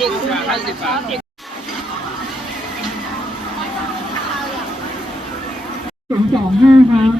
เด็กคุณห้าสิบบาทสองสองห้าครับ